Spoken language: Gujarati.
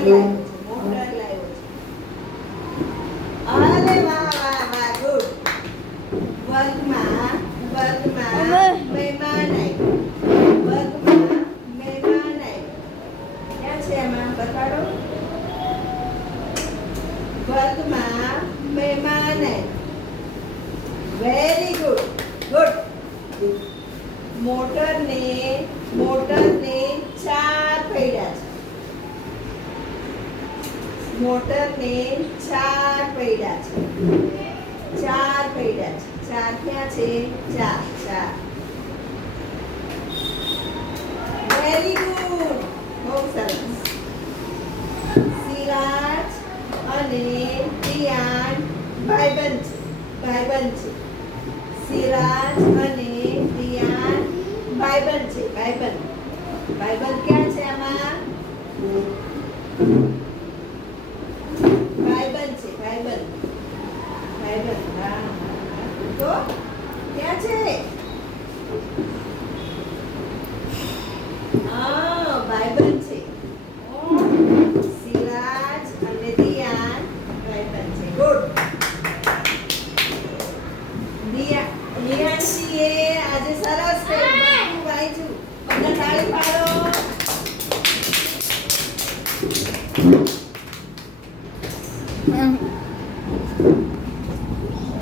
લાવ્યો છે, મોટર લાવ્યો છે. અરે વાહ વાહ વાહ ગુડ. વર્ગમાં મહેમાન આવ્યો. વર્ગમાં મહેમાન આવ્યો. ક્યાં છે એમાં બતાડો. વર્ગમાં મહેમાન આવ્યો. Very good good. મોટરને 4 પૈડા છે. મોટરને 4 પૈડા છે. 4 પૈડા છે. 4 ક્યાં છે? 4. Very good. બહુ સરસ. સિરાજ અને રિયાન ભાઈબંધ છે. સિરાજ અને રિયાન ભાઈબંધ છે. ભાઈબંધ ક્યાં છે આમાં? ભાઈબંધ છે. હા. તો ક્યાં છે? હા, ભાઈબંધ છે. સિરાજ અને રિયાન ભાઈબંધ છે. ગુડ.